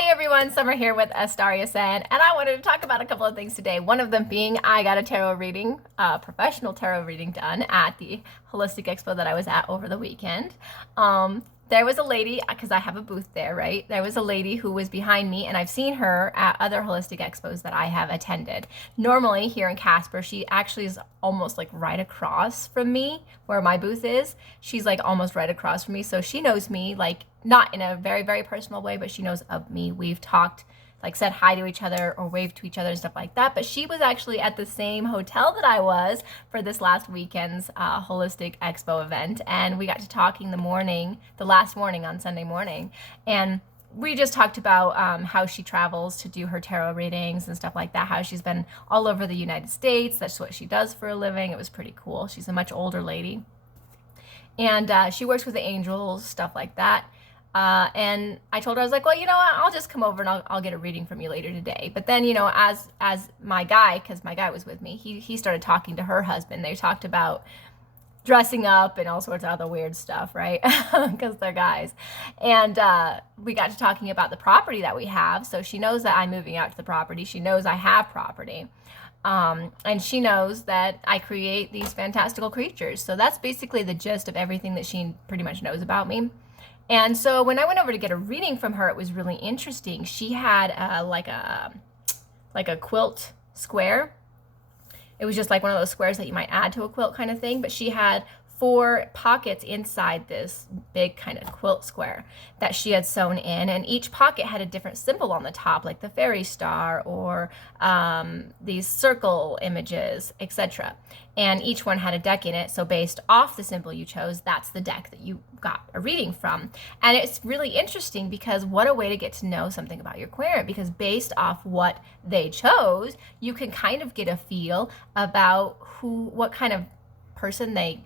Hi everyone, Summer here with Astaria Sen, and I wanted to talk about a couple of things today. One of them being I got a tarot reading, professional tarot reading done at the Holistic Expo that I was at over the weekend. There was a lady, because I have a booth there, right? There was a lady who was behind me, and I've seen her at other Holistic Expos that I have attended. Normally here in Casper, she actually is almost like right across from me where my booth is. She's like almost right across from me, so she knows me, like not in a very, very personal way, but she knows of me. We've talked, like said hi to each other or waved to each other and stuff like that. But she was actually at the same hotel that I was for this last weekend's Holistic Expo event. And we got to talking the last morning on Sunday morning. And we just talked about how she travels to do her tarot readings and stuff like that, how she's been all over the United States. That's what she does for a living. It was pretty cool. She's a much older lady. And she works with the angels, stuff like that. And I told her, I was like, well, you know what, I'll just come over and I'll get a reading from you later today. But then, you know, as my guy, because my guy was with me, he started talking to her husband. They talked about dressing up and all sorts of other weird stuff, right? Because they're guys. And we got to talking about the property that we have. So she knows that I'm moving out to the property. She knows I have property. And she knows that I create these fantastical creatures. So that's basically the gist of everything that she pretty much knows about me. And so when I went over to get a reading from her, it was really interesting. She had like a quilt square. It was just like one of those squares that you might add to a quilt kind of thing, but she had 4 pockets inside this big kind of quilt square that she had sewn in, and each pocket had a different symbol on the top, like the fairy star or these circle images, etc. And each one had a deck in it, so based off the symbol you chose, that's the deck that you got a reading from. And it's really interesting because what a way to get to know something about your clairant, because based off what they chose, you can kind of get a feel about what kind of person they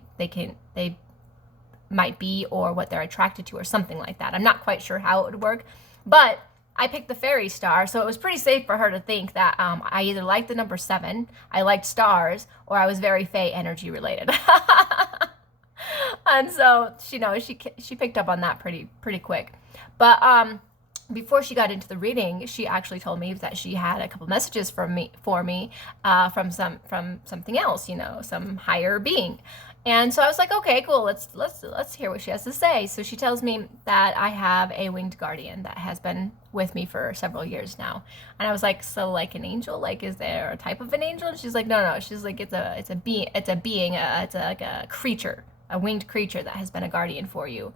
might be, or what they're attracted to, or something like that. I'm not quite sure how it would work, but I picked the fairy star, so it was pretty safe for her to think that I either liked the number 7, I liked stars, or I was very fae energy related. And so she knows, she picked up on that pretty quick. But before she got into the reading, she actually told me that she had a couple messages for me from something else, you know, some higher being. And so I was like, okay, cool, let's hear what she has to say. So she tells me that I have a winged guardian that has been with me for several years now. And I was like, so like an angel? Like, is there a type of an angel? And she's like, no. She's like, it's a being, it's like a creature, a winged creature that has been a guardian for you.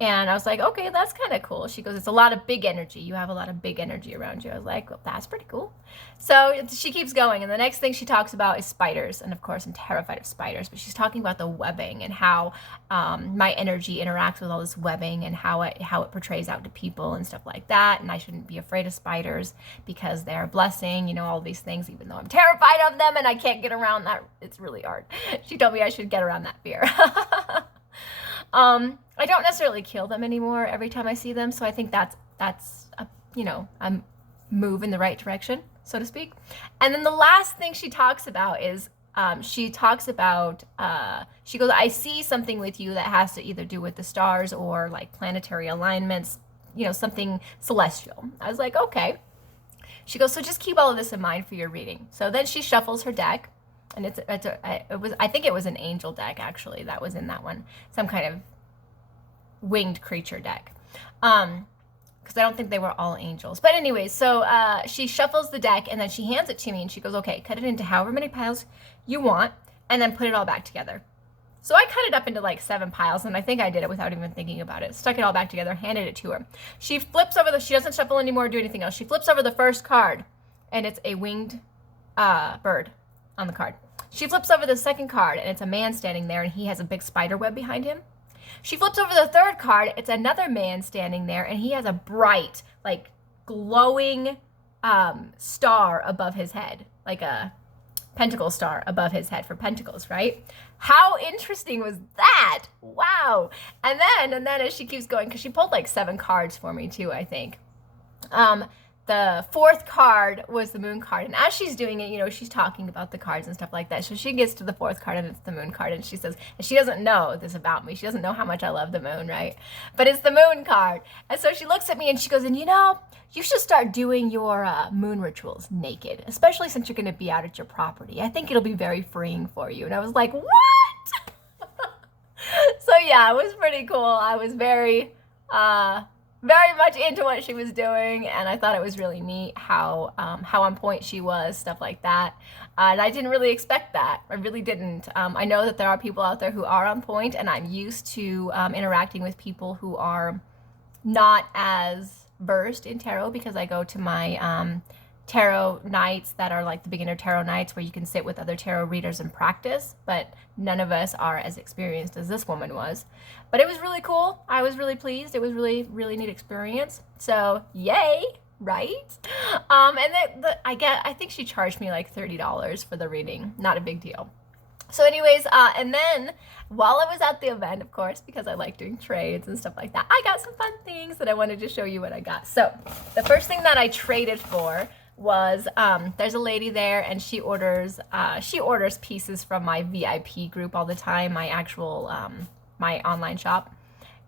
And I was like, okay, that's kind of cool. She goes, it's a lot of big energy. You have a lot of big energy around you. I was like, well, that's pretty cool. So she keeps going. And the next thing she talks about is spiders. And of course, I'm terrified of spiders. But she's talking about the webbing and how my energy interacts with all this webbing and how it portrays out to people and stuff like that. And I shouldn't be afraid of spiders because they're a blessing, you know, all these things, even though I'm terrified of them and I can't get around that. It's really hard. She told me I should get around that fear. I don't necessarily kill them anymore every time I see them, so I think that's a, you know, a move in the right direction, so to speak. And then the last thing she talks about is she goes, I see something with you that has to either do with the stars or like planetary alignments, you know, something celestial. I was like, okay. She goes, so just keep all of this in mind for your reading. So then she shuffles her deck. And I think it was an angel deck, actually, that was in that one. Some kind of winged creature deck. Because I don't think they were all angels. But anyways, so she shuffles the deck, and then she hands it to me, and she goes, okay, cut it into however many piles you want, and then put it all back together. So I cut it up into like 7 piles, and I think I did it without even thinking about it. Stuck it all back together, handed it to her. She flips over she doesn't shuffle anymore or do anything else. She flips over the first card, and it's a winged bird on the card. She flips over the second card, and it's a man standing there, and he has a big spider web behind him. She flips over the third card, it's another man standing there, and he has a bright, like, glowing star above his head, like a pentacle star above his head for pentacles, right? How interesting was that? Wow. And then as she keeps going, because she pulled like 7 cards for me too, I think. the fourth card was the moon card. And as she's doing it, you know, she's talking about the cards and stuff like that. So she gets to the fourth card and it's the moon card. And she says, and she doesn't know this about me. She doesn't know how much I love the moon, right? But it's the moon card. And so she looks at me and she goes, and you know, you should start doing your moon rituals naked, especially since you're going to be out at your property. I think it'll be very freeing for you. And I was like, what? So yeah, it was pretty cool. I was very much into what she was doing, and I thought it was really neat how on point she was, stuff like that. And I didn't really expect that. I really didn't. I know that there are people out there who are on point, and I'm used to interacting with people who are not as versed in tarot because I go to my tarot nights that are like the beginner tarot nights where you can sit with other tarot readers and practice, but none of us are as experienced as this woman was. But it was really cool. I was really pleased. It was really neat experience. So yay, right? And I think she charged me like $30 for the reading. Not a big deal. So anyways, and then while I was at the event, of course, because I like doing trades and stuff like that, I got some fun things that I wanted to show you what I got. So the first thing that I traded for was there's a lady there, and she orders pieces from my VIP group all the time, my actual my online shop.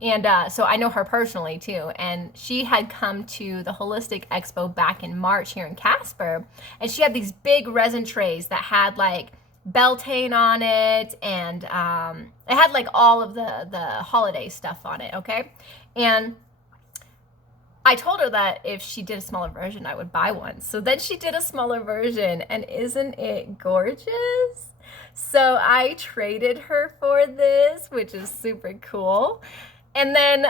And so I know her personally too, and she had come to the Holistic Expo back in March here in Casper, and she had these big resin trays that had like Beltane on it, and it had like all of the holiday stuff on it, okay? And I told her that if she did a smaller version, I would buy one. So then she did a smaller version, and isn't it gorgeous? So I traded her for this, which is super cool. And then,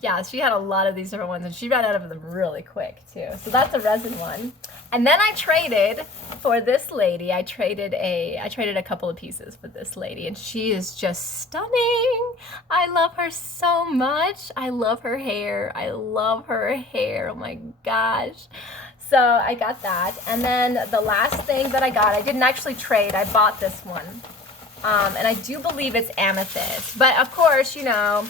yeah, she had a lot of these different ones, and she ran out of them really quick, too. So that's a resin one. And then I traded for this lady. I traded a couple of pieces for this lady, and she is just stunning. I love her so much. I love her hair. I love her hair. Oh, my gosh. So I got that. And then the last thing that I got, I didn't actually trade. I bought this one. And I do believe it's amethyst. But, of course, you know,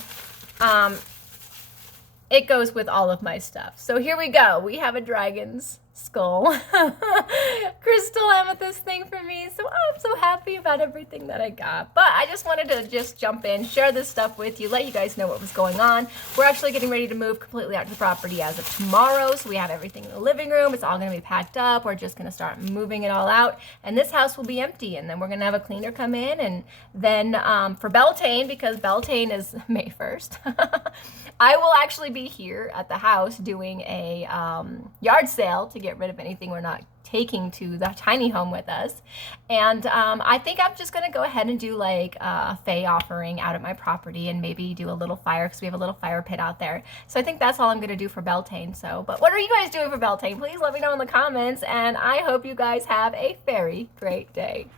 it goes with all of my stuff. So here we go. We have a dragon's skull crystal amethyst thing for me. So I'm so happy about everything that I got. But I just wanted to just jump in, share this stuff with you, let you guys know what was going on. We're actually getting ready to move completely out to the property as of tomorrow. So we have everything in the living room. It's all going to be packed up. We're just going to start moving it all out. And this house will be empty. And then we're going to have a cleaner come in. And then for Beltane, because Beltane is May 1st, I will actually be here at the house doing a yard sale to get rid of anything we're not taking to the tiny home with us. And I think I'm just going to go ahead and do like a Fae offering out at my property and maybe do a little fire because we have a little fire pit out there. So I think that's all I'm going to do for Beltane. So, but what are you guys doing for Beltane? Please let me know in the comments, and I hope you guys have a very great day.